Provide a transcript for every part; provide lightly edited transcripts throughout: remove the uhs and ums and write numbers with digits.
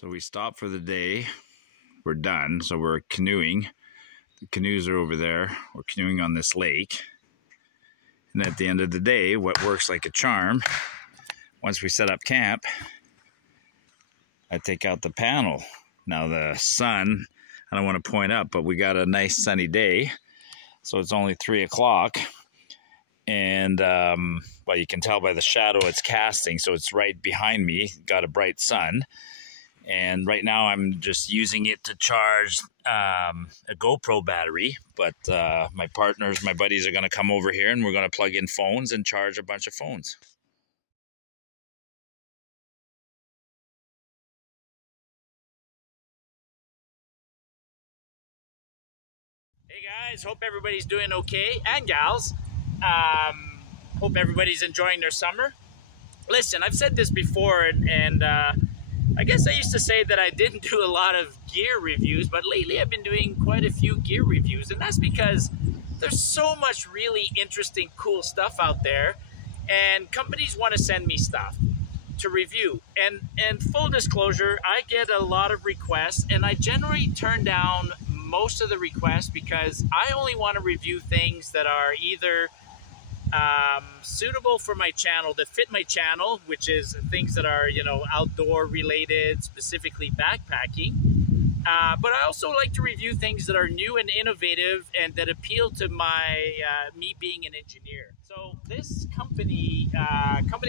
So we stopped for the day. We're done. So we're canoeing. The canoes are over there. We're canoeing on this lake. And at the end of the day, what works like a charm, once we set up camp, I take out the panel. Now the sun, I don't want to point up, but we got a nice sunny day. So it's only 3 o'clock. And, well, you can tell by the shadow it's casting. So it's right behind me, got a bright sun. And right now I'm just using it to charge a GoPro battery. But my partners, my buddies are going to come over here and we're going to plug in phones and charge a bunch of phones. Hey guys, hope everybody's doing okay, and gals. Hope everybody's enjoying their summer. Listen, I've said this before, and I guess I used to say that I didn't do a lot of gear reviews, but lately I've been doing quite a few gear reviews, and that's because there's so much really interesting, cool stuff out there, and companies want to send me stuff to review. And full disclosure, I get a lot of requests, and I generally turn down most of the requests because I only want to review things that are either suitable for my channel, that fit my channel, which is things that are, you know, outdoor related, specifically backpacking. But I also like to review things that are new and innovative and that appeal to my me being an engineer. So this company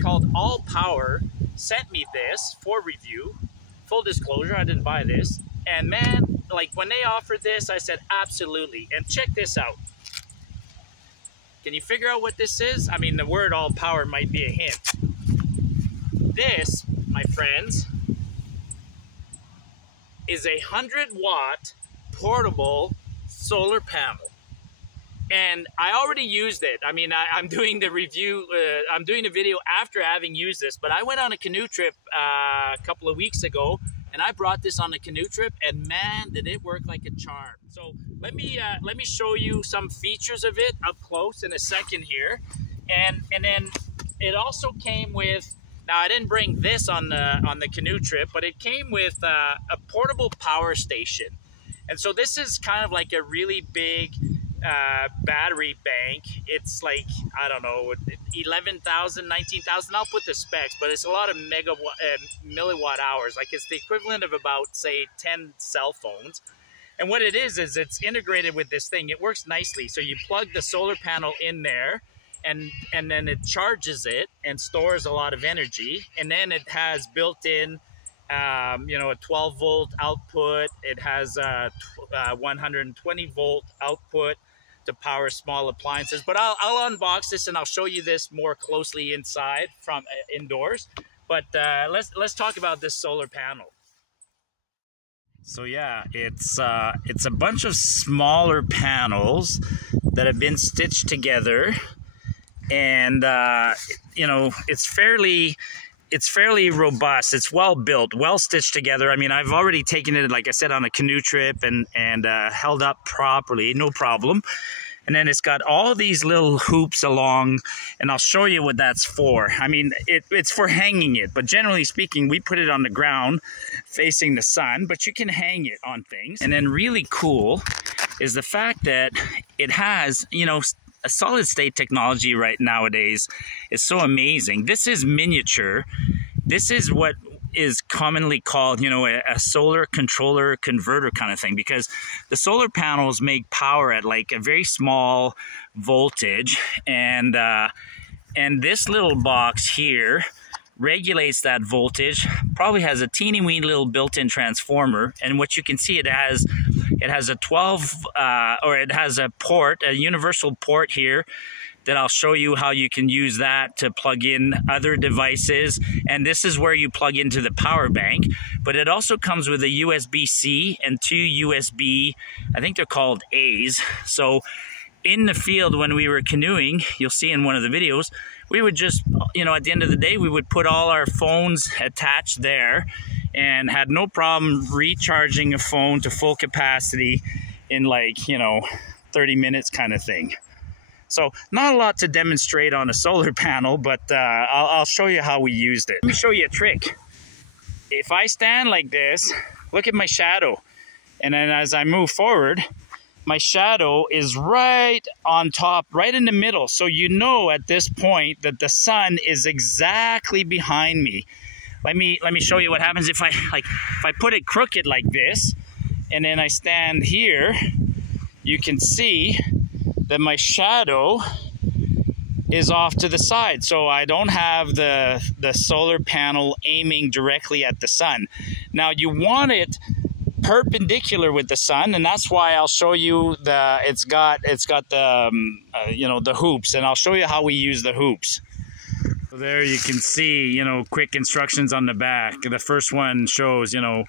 called All Power sent me this for review. Full disclosure, I didn't buy this. And man, like when they offered this, I said absolutely. And check this out. Can you figure out what this is? I mean, the word all power might be a hint. This, my friends, is a 100-watt portable solar panel. And I already used it. I mean, I'm doing the review, I'm doing a video after having used this, but I went on a canoe trip a couple of weeks ago, and I brought this on a canoe trip, and man, did it work like a charm. So let me show you some features of it up close in a second here. And then it also came with, now I didn't bring this on the canoe trip, but it came with a portable power station. And so this is kind of like a really big battery bank. It's like, I don't know, 11,000, 19,000. I'll put the specs, but it's a lot of milliwatt hours. Like it's the equivalent of about, say, 10 cell phones. And what it is it's integrated with this thing. It works nicely. So you plug the solar panel in there, and then it charges it and stores a lot of energy. And then it has built-in, you know, a 12-volt output. It has a 120-volt output to power small appliances. But I'll unbox this and I'll show you this more closely inside from indoors. But let's talk about this solar panel. So yeah, it's a bunch of smaller panels that have been stitched together, and you know, it's fairly robust. It's well built, well stitched together. I mean, I've already taken it, like I said, on a canoe trip and held up properly, no problem. And then it's got all these little hoops along, and I'll show you what that's for. I mean, it's for hanging it, but generally speaking, we put it on the ground facing the sun, but you can hang it on things. And then really cool is the fact that it has, you know, a solid state technology right nowadays is so amazing. This is miniature. This is what is commonly called, you know, a solar controller converter kind of thing, because the solar panels make power at like a very small voltage, and this little box here regulates that voltage. Probably has a teeny weeny little built-in transformer, and what you can see, it has a 12 or it has a port, a universal port here, that I'll show you how you can use that to plug in other devices. And this is where you plug into the power bank. But it also comes with a USB-C and 2 USB, I think they're called A's. So in the field when we were canoeing, you'll see in one of the videos, we would just, you know, at the end of the day, we would put all our phones attached there and had no problem recharging a phone to full capacity in like, you know, 30 minutes kind of thing. So not a lot to demonstrate on a solar panel, but I'll show you how we used it. Let me show you a trick. if I stand like this, look at my shadow. And then as I move forward, my shadow is right on top, right in the middle. So you know at this point that the sun is exactly behind me. Let me show you what happens if I put it crooked like this, and then I stand here. You can see that my shadow is off to the side, so I don't have the solar panel aiming directly at the sun. Now you want it perpendicular with the sun, and that's why I'll show you it's got the you know, the hoops, and I'll show you how we use the hoops. So there you can see, you know, quick instructions on the back. The first one shows, you know,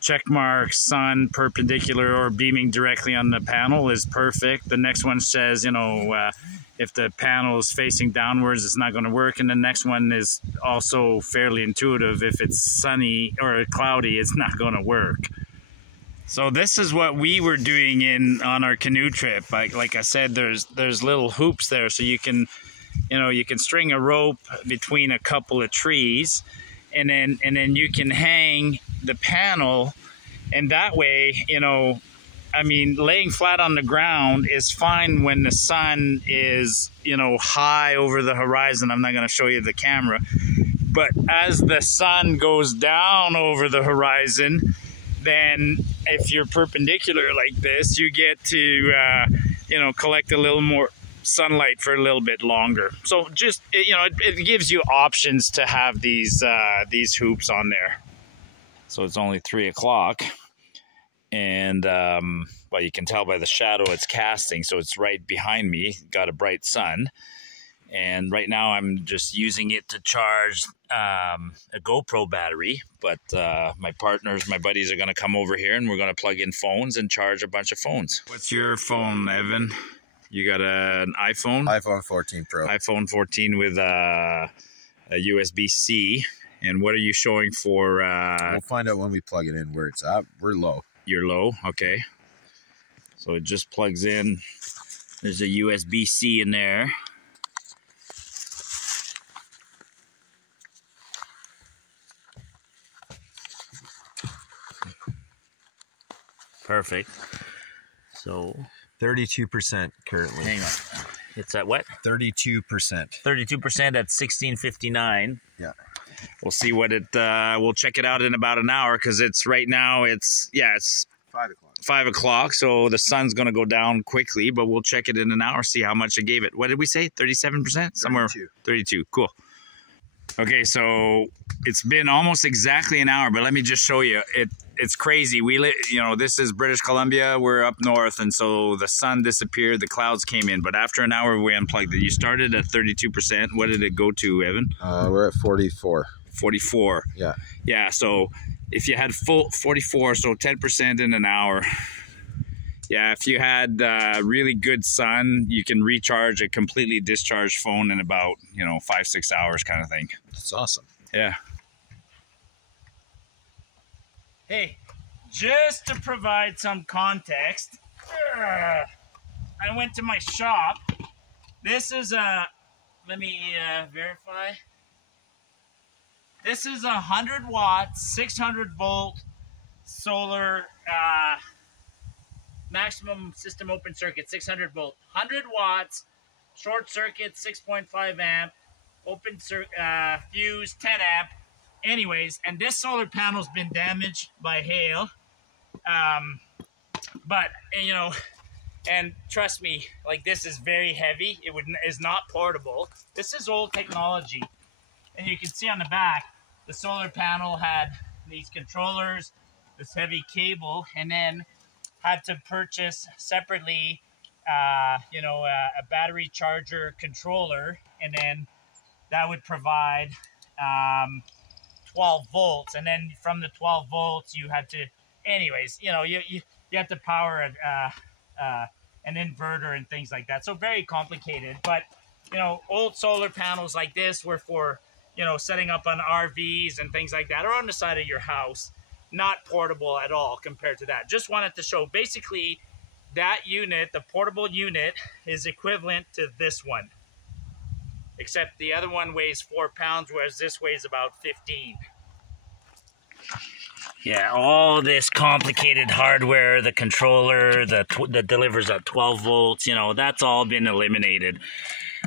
check mark, sun, perpendicular or beaming directly on the panel is perfect. The next one says, you know, if the panel is facing downwards, it's not going to work. And the next one is also fairly intuitive. If it's sunny or cloudy, it's not going to work. So this is what we were doing on our canoe trip. Like I said, there's little hoops there, so you can, you know, you can string a rope between a couple of trees, and then you can hang the panel, and that way, you know, I mean, laying flat on the ground is fine when the sun is, you know, high over the horizon. I'm not going to show you the camera, but as the sun goes down over the horizon, then if you're perpendicular like this, you get to, you know, collect a little more sunlight for a little bit longer. So just, you know, it gives you options to have these hoops on there. So it's only 3 o'clock, and well, you can tell by the shadow it's casting, so it's right behind me, got a bright sun. And right now I'm just using it to charge a GoPro battery, but my buddies are going to come over here, and we're going to plug in phones and charge a bunch of phones. What's your phone, Evan? You got an iPhone? iPhone 14 Pro. iPhone 14 with a USB-C. And what are you showing for? We'll find out when we plug it in where it's at. We're low. You're low? Okay. So it just plugs in. There's a USB-C in there. Perfect. So 32% currently. Hang on. It's at what? 32%. 32% at 1659. Yeah. We'll see what it. We'll check it out in about an hour, because it's right now. It's 5 o'clock. 5 o'clock. So the sun's gonna go down quickly, but we'll check it in an hour. See how much it gave it. What did we say? 37%? Somewhere. 32. Cool. Okay, so it's been almost exactly an hour, but let me just show you. It's crazy. We live, you know, this is British Columbia. We're up north, and so the sun disappeared, the clouds came in, but after an hour we unplugged it. You started at 32%. What did it go to, Evan? We're at 44. 44. Yeah. Yeah, so if you had full 44, so 10% in an hour. Yeah, if you had really good sun, you can recharge a completely discharged phone in about, you know, 5-6 hours kind of thing. That's awesome. Yeah. Hey, just to provide some context, I went to my shop. This is a, let me verify. This is a 100 watt, 600 volt solar maximum system open circuit, 600 volt, 100 watts, short circuit, 6.5 amp, open fuse, 10 amp. Anyways, and this solar panel's been damaged by hail, but you know, and trust me, like, this is very heavy. It is not portable. This is old technology, and you can see on the back, the solar panel had these controllers, this heavy cable, and then had to purchase separately, you know, a battery charger controller, and then that would provide 12 volts, and then from the 12 volts you had to, anyways, you know, you have to power an inverter and things like that. So very complicated. But you know, old solar panels like this were for, you know, setting up on RVs and things like that, or on the side of your house. Not portable at all compared to that. Just wanted to show, basically, that unit, the portable unit, is equivalent to this one, except the other one weighs 4 pounds, whereas this weighs about 15. Yeah, all this complicated hardware, the controller, that delivers at 12 volts, you know, that's all been eliminated.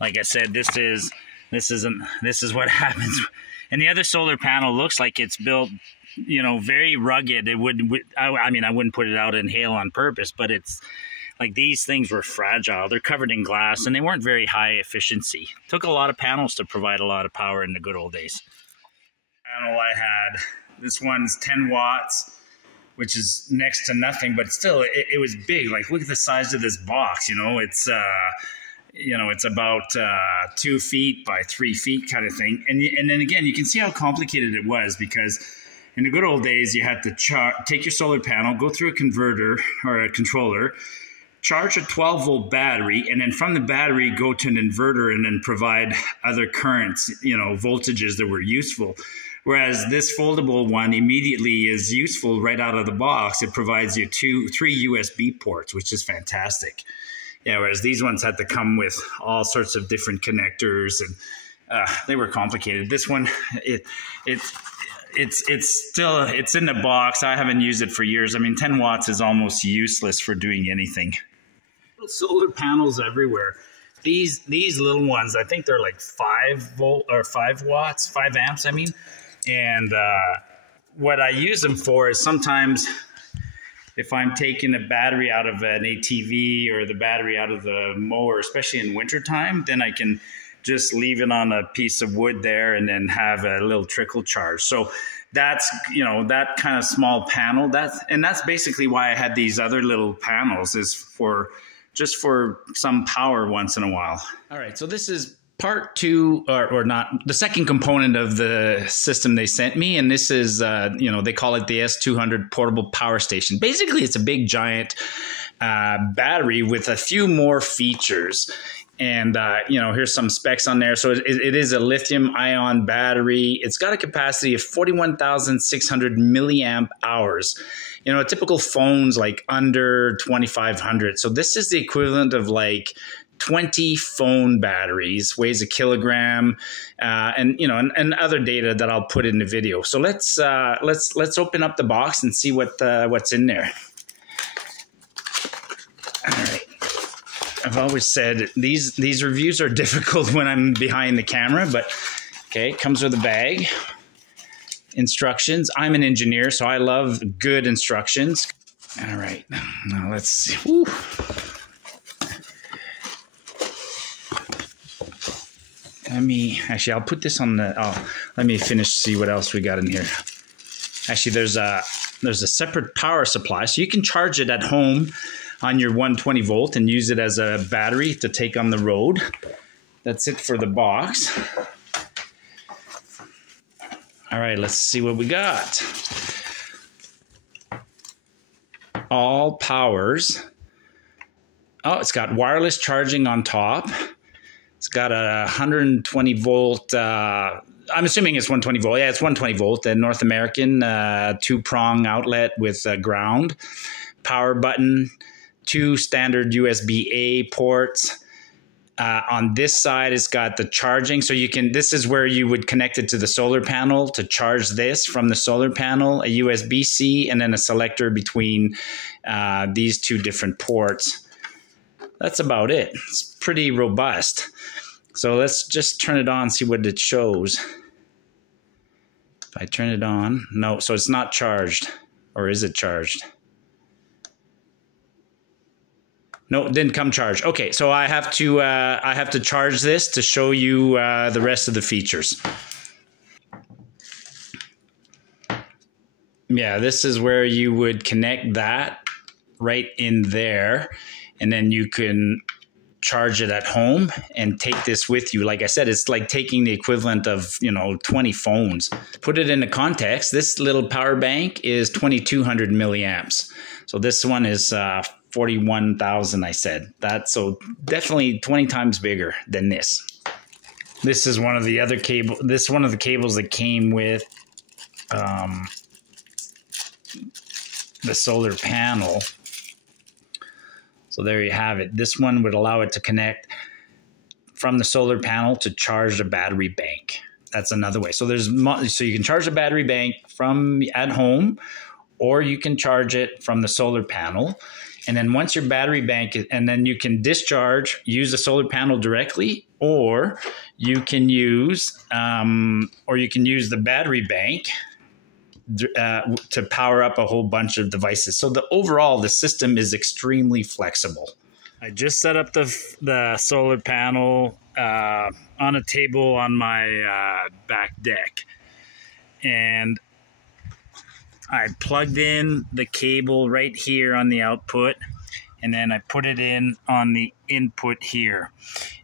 Like I said, this is what happens. And the other solar panel looks like it's built, you know, very rugged. I mean, I wouldn't put it out in hail on purpose, but it's like these things were fragile. They're covered in glass and they weren't very high efficiency. Took a lot of panels to provide a lot of power in the good old days. Panel I had, this one's 10 watts, which is next to nothing, but still it was big. Like, look at the size of this box, you know, it's about 2 feet by 3 feet kind of thing. And then again, you can see how complicated it was, because in the good old days, you had to take your solar panel, go through a converter or a controller, charge a 12-volt battery, and then from the battery, go to an inverter and then provide other currents, you know, voltages that were useful. Whereas this foldable one immediately is useful right out of the box. It provides you 3 USB ports, which is fantastic. Yeah, whereas these ones had to come with all sorts of different connectors, and they were complicated. This one, it's in the box. I haven't used it for years. I mean, 10 watts is almost useless for doing anything. Solar panels everywhere. These little ones, I think they're like 5 amps. I mean, and what I use them for is sometimes, if I'm taking a battery out of an ATV or the battery out of the mower, especially in wintertime, then I can just leave it on a piece of wood there and then have a little trickle charge. So that's, you know, that kind of small panel. That's basically why I had these other little panels, is for just for some power once in a while. All right, so this is part 2, or not, the second component of the system they sent me, and this is, they call it the S200 portable power station. Basically, it's a big giant battery with a few more features. And, here's some specs on there. So it is a lithium-ion battery. It's got a capacity of 41,600 milliamp hours. You know, a typical phone's like under 2,500. So this is the equivalent of like 20 phone batteries, weighs a kilogram, and other data that I'll put in the video. So let's open up the box and see what's in there. All right. I've always said these reviews are difficult when I'm behind the camera, but okay, it comes with a bag. Instructions. I'm an engineer, so I love good instructions. All right, now let's see. Woo. I'll put this on let me see what else we got in here. Actually, there's a separate power supply, so you can charge it at home on your 120 volt and use it as a battery to take on the road. That's it for the box. All right, let's see what we got. All powers. Oh, it's got wireless charging on top. It's got a 120 volt, I'm assuming it's 120 volt. Yeah, it's 120 volt, a North American 2-prong outlet with ground. Power button, 2 standard USB-A ports. On this side, it's got the charging. So this is where you would connect it to the solar panel to charge this from the solar panel, a USB-C, and then a selector between these 2 different ports. That's about it. It's pretty robust. So let's just turn it on, see what it shows. If I turn it on, no, so it's not charged. Or is it charged? No, it didn't come charged. Okay, so I have to charge this to show you the rest of the features. Yeah, this is where you would connect that right in there, and then you can charge it at home and take this with you. Like I said, it's like taking the equivalent of 20 phones. To put it into context, this little power bank is 2,200 milliamps. So this one is 41,000, I said. That's so definitely 20 times bigger than this. This is one of the other cable. This is one of the cables that came with the solar panel. So there you have it. This one would allow it to connect from the solar panel to charge the battery bank. that's another way. So so you can charge the battery bank from at home, or you can charge it from the solar panel. And then once your battery bank, and then you can use the solar panel directly, or you can use the battery bank to power up a whole bunch of devices. So the system is extremely flexible. I just set up the solar panel on a table on my back deck, and I plugged in the cable right here on the output, and then I put it in on the input here.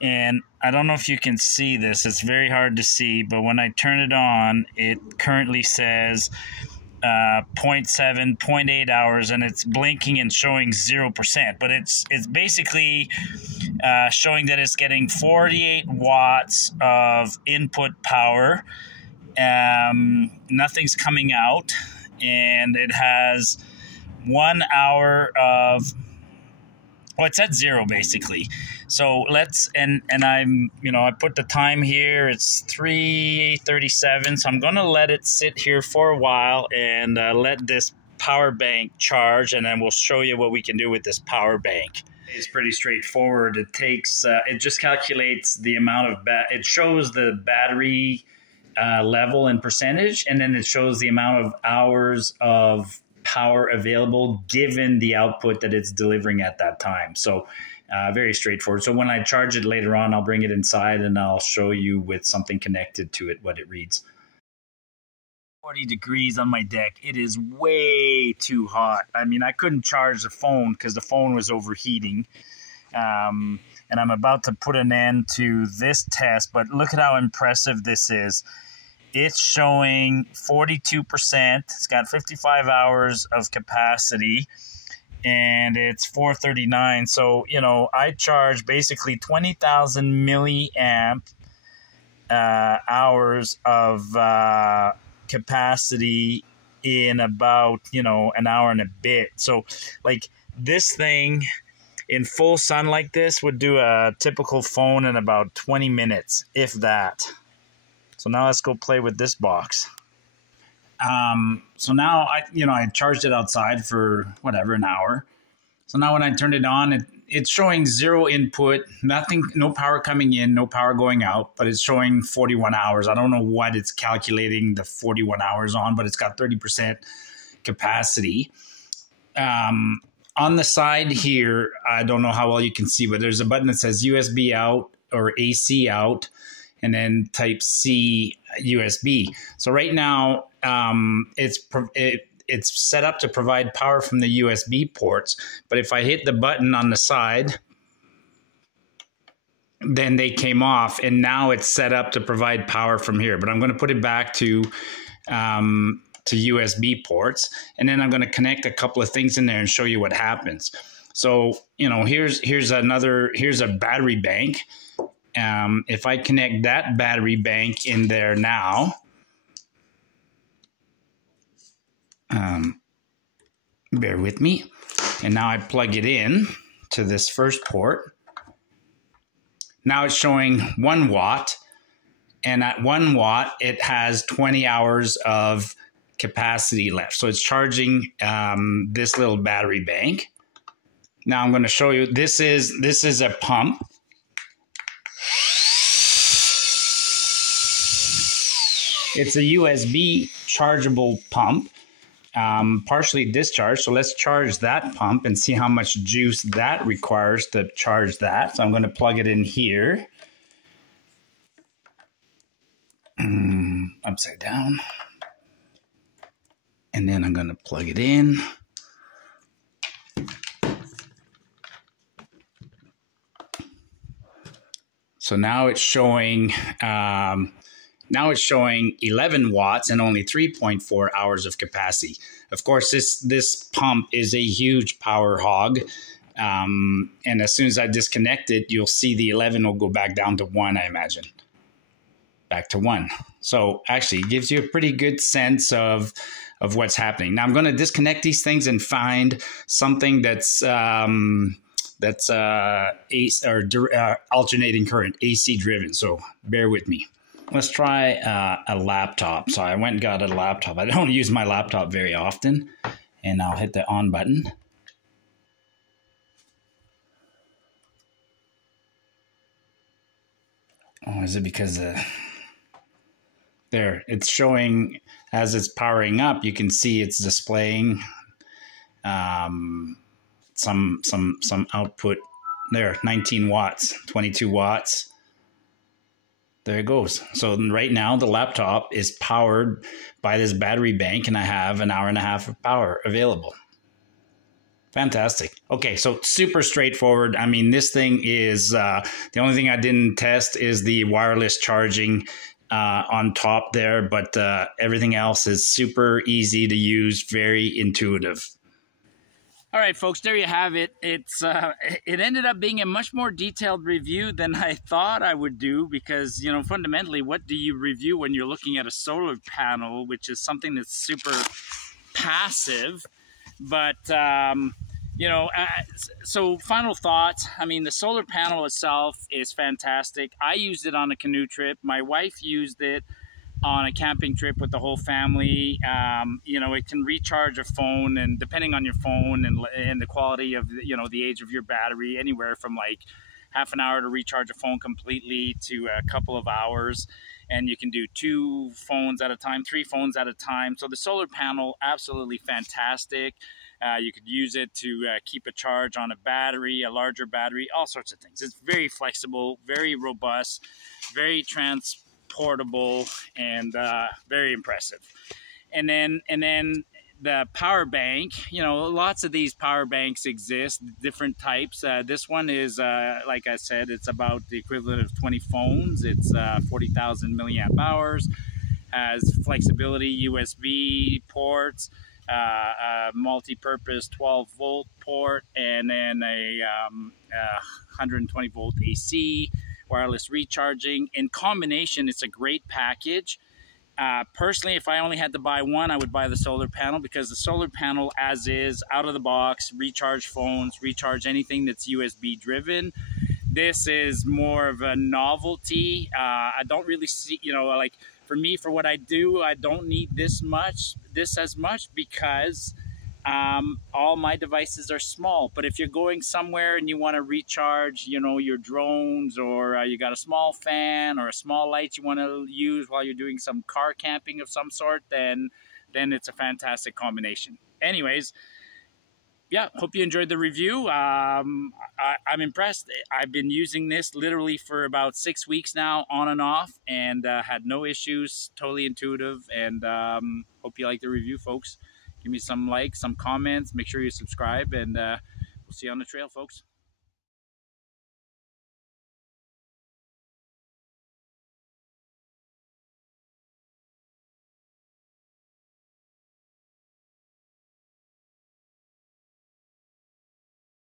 And I don't know if you can see this. It's very hard to see, but when I turn it on, it currently says 0.7, 0.8 hours, and it's blinking and showing 0%. But it's basically showing that it's getting 48 watts of input power. Nothing's coming out, and it has 1 hour of... Well, it's at 0 basically. So I put the time here. It's 3:37. So I'm going to let it sit here for a while and let this power bank charge, and then we'll show you what we can do with this power bank. It's pretty straightforward. It just calculates the amount of it shows the battery level and percentage, and then it shows the amount of hours of power available given the output that it's delivering at that time. So very straightforward. So when I charge it later on, I'll bring it inside and I'll show you with something connected to it what it reads. 40 degrees on my deck. It is way too hot. I mean, I couldn't charge the phone because the phone was overheating. And I'm about to put an end to this test, but look at how impressive this is. It's showing 42%. It's got 55 hours of capacity, and it's 439. So, I charge basically 20,000 milliamp hours of capacity in about, an hour and a bit. So, like, this thing in full sun like this would do a typical phone in about 20 minutes, if that. So now let's go play with this box. So now I charged it outside for an hour. So now when I turned it on, it's showing 0 input, nothing, no power coming in, no power going out, but it's showing 41 hours. I don't know what it's calculating the 41 hours on, but it's got 30% capacity. On the side here, I don't know how well you can see, but there's a button that says USB out or AC out, and then type C USB. So right now, it's set up to provide power from the USB ports. But if I hit the button on the side, then they came off, and now it's set up to provide power from here. But I'm going to put it back to USB ports, and then I'm going to connect a couple of things in there and show you what happens. So here's a battery bank. If I connect that battery bank in there now, bear with me, and now I plug it in to this first port. Now it's showing 1 watt, and at 1 watt, it has 20 hours of capacity left. So it's charging this little battery bank. Now I'm going to show you, this is a pump. It's a USB chargeable pump, partially discharged. So let's charge that pump and see how much juice that requires to charge that. So I'm going to plug it in here. Upside down. And then I'm going to plug it in. So now it's showing... Now it's showing 11 watts and only 3.4 hours of capacity. Of course, this pump is a huge power hog. And as soon as I disconnect it, you'll see the 11 will go back down to 1, I imagine. Back to 1. So actually, it gives you a pretty good sense of what's happening. Now I'm going to disconnect these things and find something that's alternating current, AC driven. So bear with me. let's try a laptop. So I went and got a laptop. I don't use my laptop very often, and I'll hit the on button. Oh, is it because there it's showing as it's powering up? You can see it's displaying some output there. 19 watts, 22 watts. There it goes. So right now the laptop is powered by this battery bank, and I have an hour and a half of power available. Fantastic. Okay, so super straightforward. I mean, this thing is, the only thing I didn't test is the wireless charging on top there, but everything else is super easy to use, very intuitive. All right, folks, there you have it. It ended up being a much more detailed review than I thought I would do because, you know, fundamentally, what do you review when you're looking at a solar panel, which is something that's super passive? But, you know, so final thoughts. I mean, the solar panel itself is fantastic. I used it on a canoe trip. My wife used it on a camping trip with the whole family. You know, it can recharge a phone, and depending on your phone and the quality of, you know, the age of your battery, anywhere from like half an hour to recharge a phone completely to a couple of hours. And you can do 2 phones at a time, 3 phones at a time. So the solar panel, absolutely fantastic. You could use it to keep a charge on a battery, a larger battery, all sorts of things. It's very flexible, very robust, very transportable, and very impressive. And then the power bank, you know, lots of these power banks exist, different types. This one is, like I said, it's about the equivalent of 20 phones. It's 40,000 milliamp hours, has flexibility USB ports, a multi-purpose 12-volt port, and then a 120-volt AC, wireless recharging. In combination, it's a great package. Personally, if I only had to buy one, I would buy the solar panel, because the solar panel as is, out of the box, recharge phones, recharge anything that's USB driven. This is more of a novelty. I don't really see, you know, like for me, for what I do, I don't need this as much because all my devices are small. But if you're going somewhere and you want to recharge, you know, your drones, or you got a small fan or a small light you want to use while you're doing some car camping of some sort, then it's a fantastic combination. Anyways, yeah, hope you enjoyed the review. I'm impressed. I've been using this literally for about 6 weeks now, on and off, and had no issues. Totally intuitive, and hope you like the review, folks. Give me some likes, some comments. Make sure you subscribe, and we'll see you on the trail, folks.